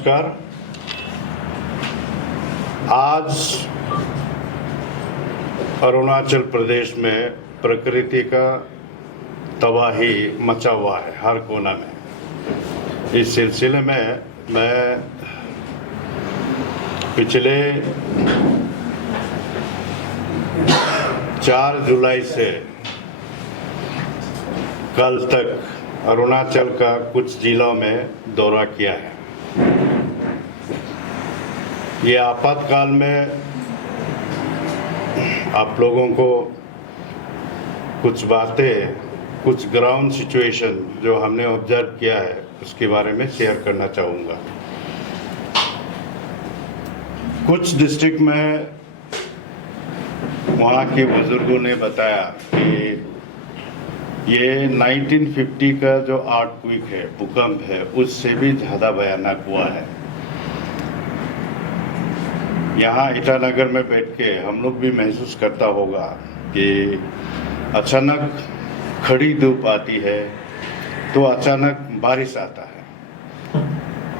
नमस्कार। आज अरुणाचल प्रदेश में प्रकृति का तबाही मचा हुआ है हर कोना में। इस सिलसिले में मैं पिछले 4 जुलाई से कल तक अरुणाचल का कुछ जिलों में दौरा किया है। ये आपातकाल में आप लोगों को कुछ बातें, कुछ ग्राउंड सिचुएशन जो हमने ऑब्जर्व किया है उसके बारे में शेयर करना चाहूँगा। कुछ डिस्ट्रिक्ट में वहाँ के बुजुर्गों ने बताया कि ये 1950 का जो अर्थक्वेक है, भूकंप है, उससे भी ज़्यादा भयानक हुआ है। यहाँ ईटानगर में बैठ के हम लोग भी महसूस करता होगा कि अचानक खड़ी धूप आती है तो अचानक बारिश आता है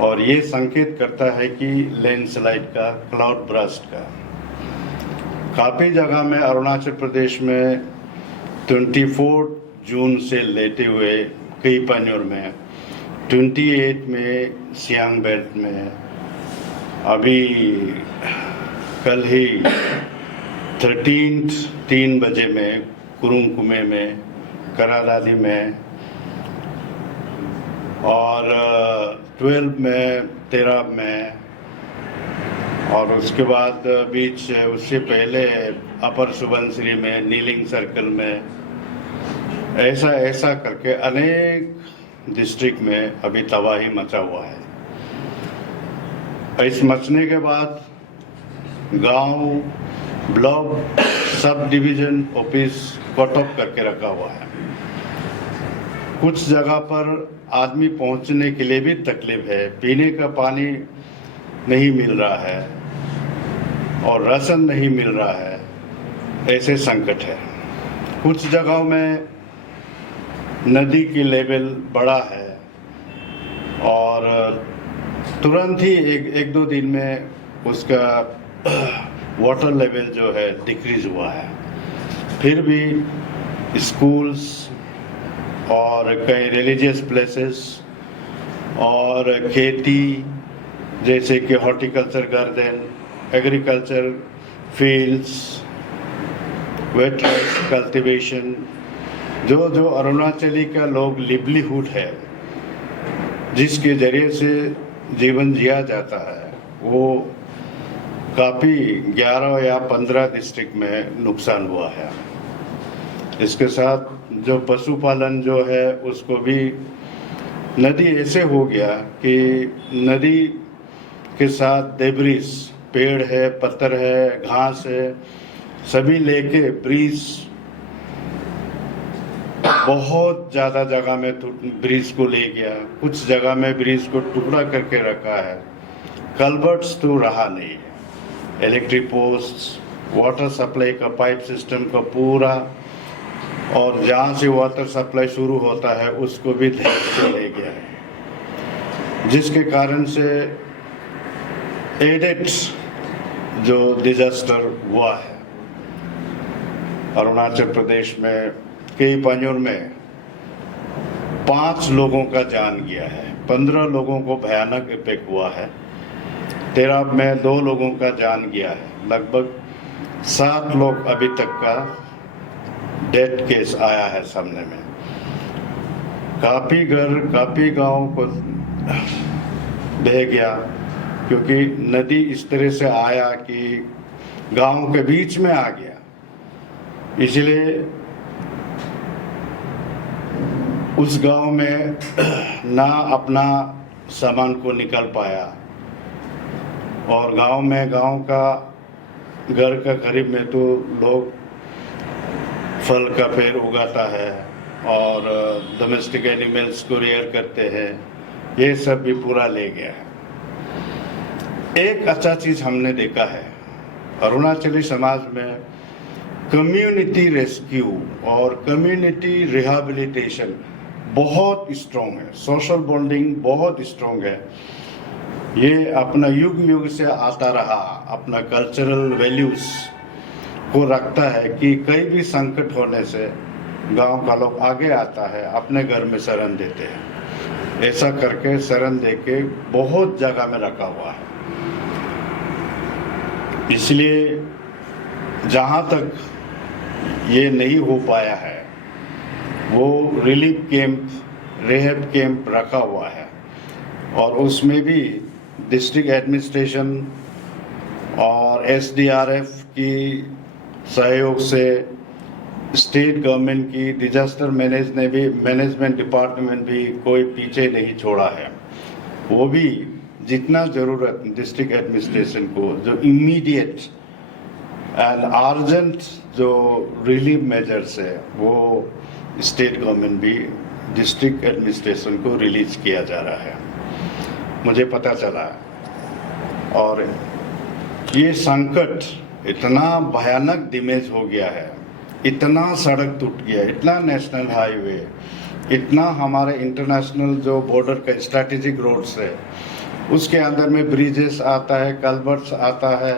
और ये संकेत करता है कि लैंडस्लाइड का, क्लाउड बर्स्ट का। काफ़ी जगह में अरुणाचल प्रदेश में 24 जून से लेते हुए कई पान्योर में, 28 में सियांग बेल्ट में, अभी कल ही 13 3 बजे में कुरुंग कुमे में, करादादी में और 12 में, 13 में और उसके बाद बीच उससे पहले अपर सुबनसिरी में, नीलिंग सर्कल में, ऐसा करके अनेक डिस्ट्रिक्ट में अभी तबाही मचा हुआ है। इस मचने के बाद गांव, block, sub division office cut off करके रखा हुआ है। कुछ जगह पर आदमी पहुंचने के लिए भी तकलीफ है, पीने का पानी नहीं मिल रहा है और राशन नहीं मिल रहा है, ऐसे संकट है। कुछ जगहों में नदी की लेवल बढ़ा है और तुरंत ही एक दो दिन में उसका वाटर लेवल जो है डिक्रीज हुआ है। फिर भी स्कूल्स और कई रिलीजियस प्लेसेस और खेती जैसे कि horticulture garden, agriculture fields, wetlands cultivation, जो अरुणाचली का लोग लिवलीहुड है, जिसके जरिए से जीवन जिया जाता है, वो काफ़ी 11 या 15 डिस्ट्रिक्ट में नुकसान हुआ है। इसके साथ जो पशुपालन जो है उसको भी नदी ऐसे हो गया कि नदी के साथ डेब्रिस, पेड़ है, पत्थर है, घास है, सभी लेके ब्रिज बहुत ज़्यादा जगह में ब्रिज को ले गया। कुछ जगह में ब्रिज को टुकड़ा करके रखा है। कल्वर्ट्स तो रहा नहीं है। इलेक्ट्रिक पोस्ट, वाटर सप्लाई का पाइप सिस्टम का पूरा और जहाँ से वाटर सप्लाई शुरू होता है उसको भी ले गया है, जिसके कारण से एडेड जो डिजास्टर हुआ है। अरुणाचल प्रदेश में कई पान्योर में 5 लोगों का जान गया है, 15 लोगों को भयानक इफेक्ट हुआ है, 13 में 2 लोगों का जान गया है। लगभग 7 लोग अभी तक का डेथ केस आया है सामने में। काफ़ी घर, काफ़ी गांव को बह गया क्योंकि नदी इस तरह से आया कि गांव के बीच में आ गया। इसलिए उस गांव में ना अपना सामान को निकाल पाया और गांव का घर का करीब में तो लोग फल का पेड़ उगाता है और डोमेस्टिक एनिमल्स को रेयर करते हैं, ये सब भी पूरा ले गया है। एक अच्छा चीज़ हमने देखा है, अरुणाचली समाज में कम्युनिटी रेस्क्यू और कम्युनिटी रिहैबिलिटेशन बहुत स्ट्रॉन्ग है, सोशल बॉन्डिंग बहुत स्ट्रॉन्ग है। ये अपना युग युग से आता रहा, अपना कल्चरल वैल्यूज को रखता है कि कई भी संकट होने से गांव का लोग आगे आता है, अपने घर में शरण देते हैं। ऐसा करके शरण देके बहुत जगह में रखा हुआ है। इसलिए जहां तक ये नहीं हो पाया है वो रिलीफ कैंप, रेहब कैंप रखा हुआ है और उसमें भी डिस्ट्रिक्ट एडमिनिस्ट्रेशन और एसडीआरएफ की सहयोग से स्टेट गवर्नमेंट की डिजास्टर मैनेजमेंट डिपार्टमेंट भी कोई पीछे नहीं छोड़ा है। वो भी जितना ज़रूरत डिस्ट्रिक्ट एडमिनिस्ट्रेशन को जो इमीडिएट एंड अर्जेंट जो रिलीफ मेजर्स है वो स्टेट गवर्नमेंट भी डिस्ट्रिक्ट एडमिनिस्ट्रेशन को रिलीज किया जा रहा है, मुझे पता चला। और ये संकट इतना भयानक डैमेज हो गया है, इतना सड़क टूट गया, इतना नेशनल हाईवे, इतना हमारे इंटरनेशनल जो बॉर्डर का स्ट्रैटेजिक रोड्स है उसके अंदर में ब्रिजेस आता है, कल्वर्ट्स आता है,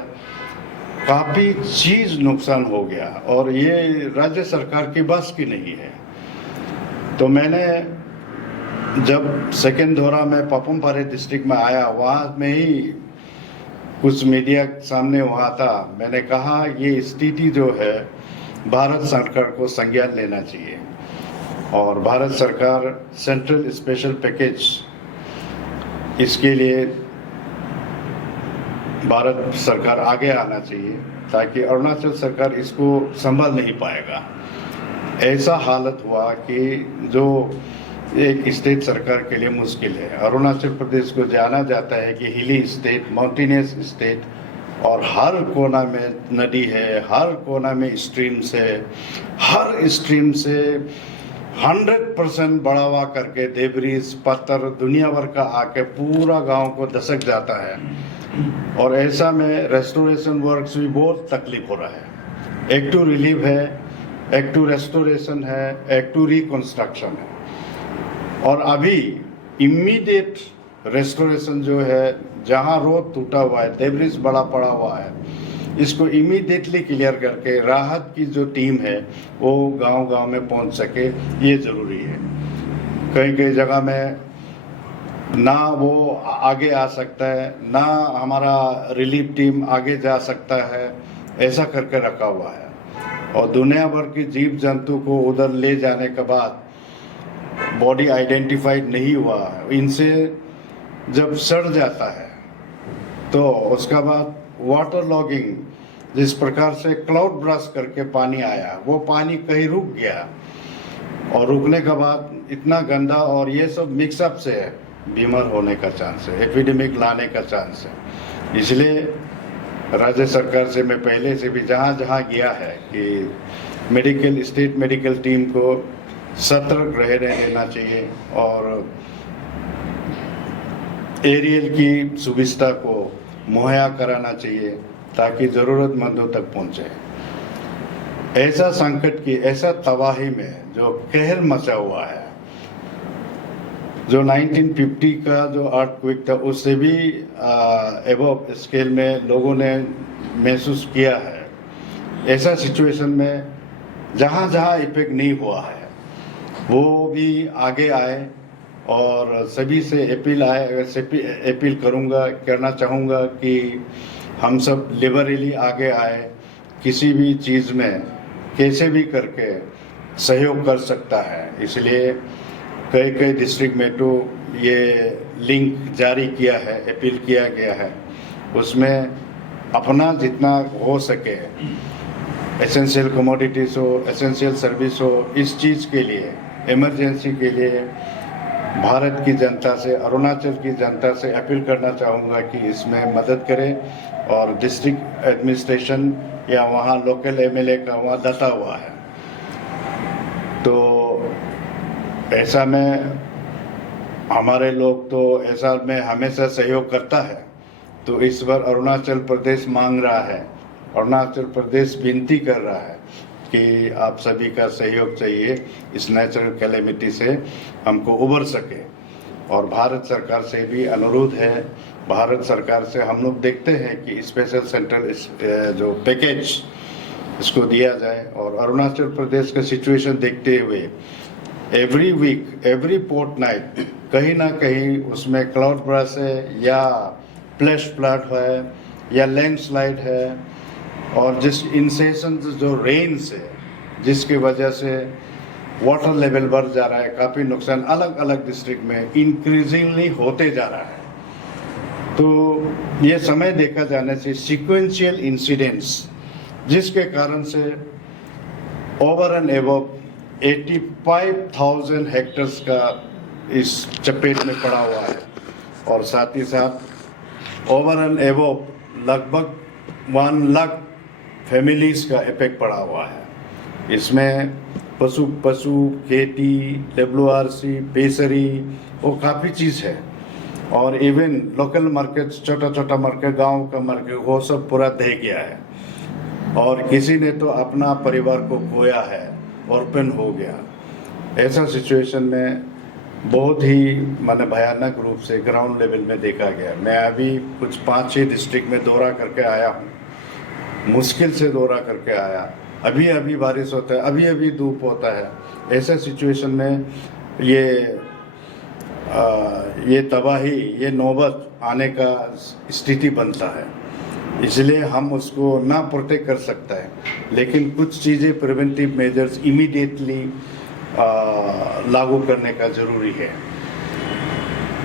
काफ़ी चीज़ नुकसान हो गया और ये राज्य सरकार की बस की नहीं है। तो मैंने जब सेकेंड दौरा में पपुमपारे डिस्ट्रिक्ट में आया, वहाँ में ही कुछ मीडिया सामने हुआ था, मैंने कहा ये स्थिति जो है भारत सरकार को संज्ञान लेना चाहिए और भारत सरकार सेंट्रल स्पेशल पैकेज इसके लिए भारत सरकार आगे आना चाहिए ताकि अरुणाचल सरकार इसको संभाल नहीं पाएगा। ऐसा हालत हुआ कि जो एक स्टेट सरकार के लिए मुश्किल है। अरुणाचल प्रदेश को जाना जाता है कि हिली स्टेट, माउंटेनियस स्टेट और हर कोना में नदी है, हर कोना में स्ट्रीम्स है, हर स्ट्रीम से 100% बढ़ावा करके डेब्रिस, पत्थर दुनिया भर का आके पूरा गांव को दशक जाता है और ऐसा में रेस्टोरेशन वर्क्स भी बहुत तकलीफ हो रहा है। एक टू रिलीफ है, एक टू रेस्टोरेशन है, एक टू रिकंस्ट्रक्शन है और अभी इमीडिएट रेस्टोरेशन जो है जहां रोड टूटा हुआ है, डेब्रिस बड़ा पड़ा हुआ है, इसको इमीडिएटली क्लियर करके राहत की जो टीम है वो गांव-गांव में पहुंच सके, ये ज़रूरी है। कई जगह में ना वो आगे आ सकता है, ना हमारा रिलीफ टीम आगे जा सकता है, ऐसा करके रखा हुआ है और दुनिया भर की जीव जंतु को उधर ले जाने के बाद बॉडी आइडेंटिफाइड नहीं हुआ, इनसे जब सड़ जाता है तो उसका बाद वाटर लॉगिंग, जिस प्रकार से क्लाउड ब्रश करके पानी आया, वो पानी कहीं रुक गया और रुकने के बाद इतना गंदा और ये सब मिक्सअप से बीमार होने का चांस है, एपिडेमिक लाने का चांस है। इसलिए राज्य सरकार से मैं पहले से भी जहाँ जहाँ गया है कि स्टेट मेडिकल टीम को सतर्क रहने देना चाहिए और एरियल की सुविधा को मुहैया कराना चाहिए ताकि ज़रूरतमंदों तक पहुँचे। ऐसा संकट की, ऐसा तबाही में जो कहर मचा हुआ है, जो 1950 का जो अर्थक्वेक था उससे भी एबव स्केल में लोगों ने महसूस किया है। ऐसा सिचुएशन में जहाँ जहाँ इफेक्ट नहीं हुआ है वो भी आगे आए और सभी से अपील करना चाहूँगा कि हम सब लिबरली आगे आए, किसी भी चीज़ में कैसे भी करके सहयोग कर सकता है। इसलिए कई डिस्ट्रिक्ट में तो ये लिंक जारी किया है, अपील किया गया है, उसमें अपना जितना हो सके एसेंशियल कमोडिटीज़ हो, एसेंशियल सर्विस हो, इस चीज़ के लिए, इमरजेंसी के लिए भारत की जनता से, अरुणाचल की जनता से अपील करना चाहूँगा कि इसमें मदद करें और डिस्ट्रिक्ट एडमिनिस्ट्रेशन या वहाँ लोकल एमएलए का वहाँ दता हुआ है, तो ऐसा में हमारे लोग तो ऐसा में हमेशा सहयोग करता है। तो इस बार अरुणाचल प्रदेश मांग रहा है, अरुणाचल प्रदेश विनती कर रहा है कि आप सभी का सहयोग चाहिए, इस नेचुरल कैलेमिटी से हमको उबर सके। और भारत सरकार से भी अनुरोध है भारत सरकार से हम लोग देखते हैं कि स्पेशल सेंट्रल जो पैकेज इसको दिया जाए। और अरुणाचल प्रदेश का सिचुएशन देखते हुए एवरी वीक एवरी फोर्टनाइट कहीं ना कहीं उसमें क्लाउड बर्स्ट है या फ्लैश फ्लड है या लैंडस्लाइड है, और जिस इंसेशन जो रेन्स है जिसकी वजह से वाटर लेवल बढ़ जा रहा है, काफ़ी नुकसान अलग अलग डिस्ट्रिक्ट में इंक्रीजिंगली होते जा रहा है। तो ये समय देखा जाने से सीक्वेंशियल इंसिडेंट्स जिसके कारण से ओवर एंड एबव 85,000 हेक्टर्स का इस चपेट में पड़ा हुआ है, और साथ ही साथ ओवर एंड एबव लगभग 1 लाख फैमिलीज का इफेक्ट पड़ा हुआ है। इसमें पशु खेती, WRC, पेसरी, वो काफ़ी चीज़ है, और इवन लोकल मार्केट, छोटा छोटा मार्केट, गांव का मार्केट, वो सब पूरा दह गया है। और किसी ने तो अपना परिवार को खोया है, ओपन हो गया। ऐसा सिचुएशन में बहुत ही माने भयानक रूप से ग्राउंड लेवल में देखा गया। मैं अभी कुछ 5-6 डिस्ट्रिक्ट में दौरा करके आया हूँ, मुश्किल से दौरा करके आया। अभी अभी बारिश होता है, अभी अभी धूप होता है। ऐसा सिचुएशन में ये तबाही, ये नौबत आने का स्थिति बनता है। इसलिए हम उसको ना प्रोटेक्ट कर सकता है, लेकिन कुछ चीज़ें प्रिवेंटिव मेजर्स इमीडिएटली लागू करने का ज़रूरी है।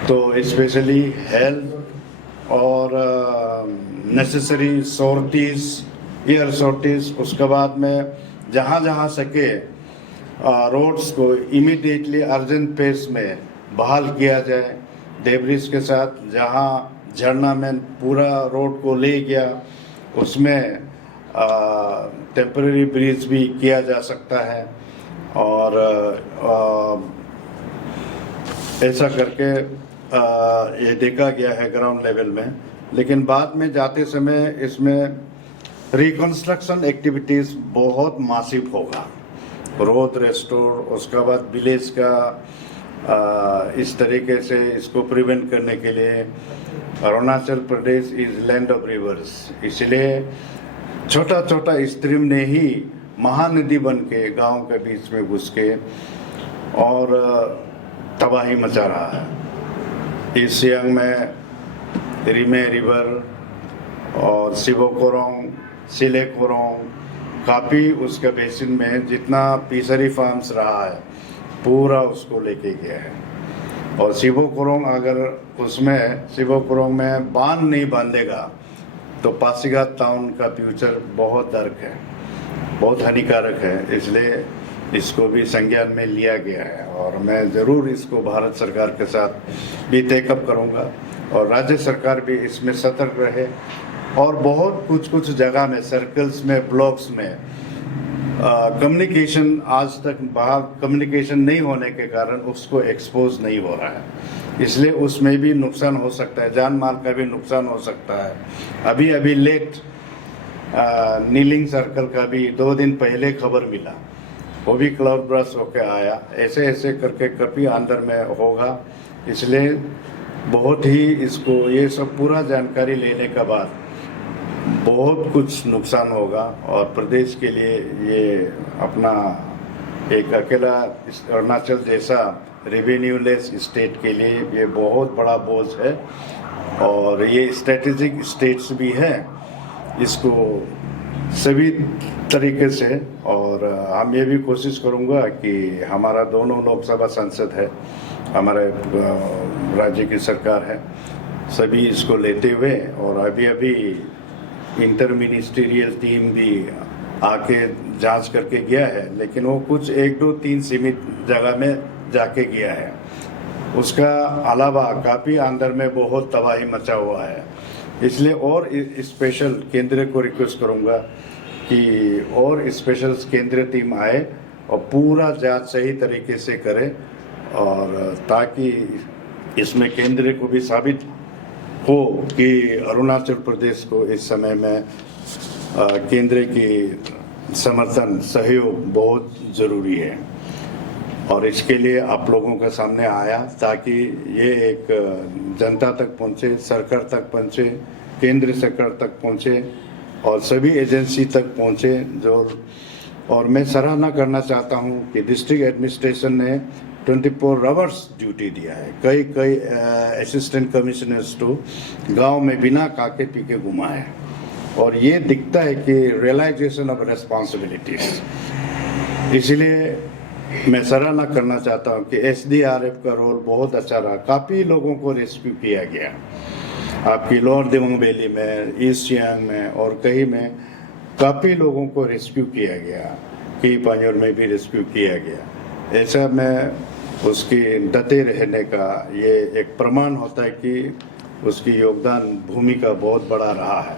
तो स्पेशली हेल्थ और नेसेसरी सॉर्टीज, एयर सॉर्टीज, उसके बाद में जहाँ जहाँ सके रोड्स को इमीडिएटली अर्जेंट फेस में बहाल किया जाए। डेब्रिस के साथ जहाँ झरना में पूरा रोड को ले गया, उसमें टेम्परेरी ब्रिज भी किया जा सकता है, और ऐसा करके ये देखा गया है ग्राउंड लेवल में। लेकिन बाद में जाते समय इसमें रिकंस्ट्रक्शन एक्टिविटीज़ बहुत मासिव होगा, रोड रेस्टोर, उसके बाद विलेज का इस तरीके से इसको प्रिवेंट करने के लिए Arunachal Pradesh is land of reverse, इसलिए छोटा छोटा स्ट्रीम ने ही महानदी बन के गाँव के बीच में घुस के और तबाही मचा रहा है। ईस्ट सियांग में रिमे रिवर और सिबोकोरोंग, सिलेकोरोंग, काफ़ी उसके बेसिन में जितना पीसरी फार्म्स रहा है पूरा उसको लेके गया है। और सिबोकोरोंग अगर उसमें सिबोकोरोंग में बांध नहीं बांधेगा तो पासीघाट टाउन का फ्यूचर बहुत डार्क है, बहुत हानिकारक है। इसलिए इसको भी संज्ञान में लिया गया है, और मैं ज़रूर इसको भारत सरकार के साथ भी टेकअप करूँगा, और राज्य सरकार भी इसमें सतर्क रहे। और बहुत कुछ जगह में सर्कल्स में, ब्लॉक्स में कम्युनिकेशन आज तक बाहर कम्युनिकेशन नहीं होने के कारण उसको एक्सपोज नहीं हो रहा है, इसलिए उसमें भी नुकसान हो सकता है, जान माल का भी नुकसान हो सकता है। अभी लेट नीलिंग सर्कल का भी 2 दिन पहले खबर मिला, वो भी क्लाउड ब्रस्ट होके आया। ऐसे करके कभी अंदर में होगा, इसलिए बहुत ही इसको ये सब पूरा जानकारी लेने के बाद बहुत कुछ नुकसान होगा, और प्रदेश के लिए ये अपना एक अकेला अरुणाचल जैसा रेवेन्यू लेस स्टेट के लिए ये बहुत बड़ा बोझ है, और ये स्ट्रेटेजिक स्टेट्स भी है, इसको सभी तरीके से। और हम ये भी कोशिश करूँगा कि हमारा दोनों लोकसभा सांसद है, हमारे राज्य की सरकार है, सभी इसको लेते हुए, और अभी इंटर मिनिस्ट्रियल टीम भी आके जांच करके गया है, लेकिन वो कुछ 1, 2, 3 सीमित जगह में जाके गया है। उसका अलावा काफ़ी अंदर में बहुत तबाही मचा हुआ है। इसलिए और स्पेशल केंद्र को रिक्वेस्ट करूंगा कि और स्पेशल केंद्रीय टीम आए और पूरा जांच सही तरीके से करे, और ताकि इसमें केंद्र को भी साबित हो कि अरुणाचल प्रदेश को इस समय में केंद्र की समर्थन सहयोग बहुत ज़रूरी है। और इसके लिए आप लोगों के सामने आया ताकि ये एक जनता तक पहुंचे, सरकार तक पहुंचे, केंद्र सरकार तक पहुंचे और सभी एजेंसी तक पहुंचे। और मैं सराहना करना चाहता हूं कि डिस्ट्रिक्ट एडमिनिस्ट्रेशन ने 24 आवर्स ड्यूटी दिया है। कई असिस्टेंट कमिश्नर्स तो गांव में बिना खाके पी के घुमाए और ये दिखता है कि रियलाइजेशन ऑफ रिस्पॉन्सिबिलिटीज। इसलिए मैं सराहना करना चाहता हूं कि एसडीआरएफ का रोल बहुत अच्छा रहा। काफ़ी लोगों को रेस्क्यू किया गया आपकी लोअर दिबांग वैली में, ईस्ट सियांग में और कहीं में काफ़ी लोगों को रेस्क्यू किया गया। की पांजोर में भी रेस्क्यू किया गया। ऐसा में उसकी डटे रहने का ये एक प्रमाण होता है कि उसकी योगदान भूमिका बहुत बड़ा रहा है।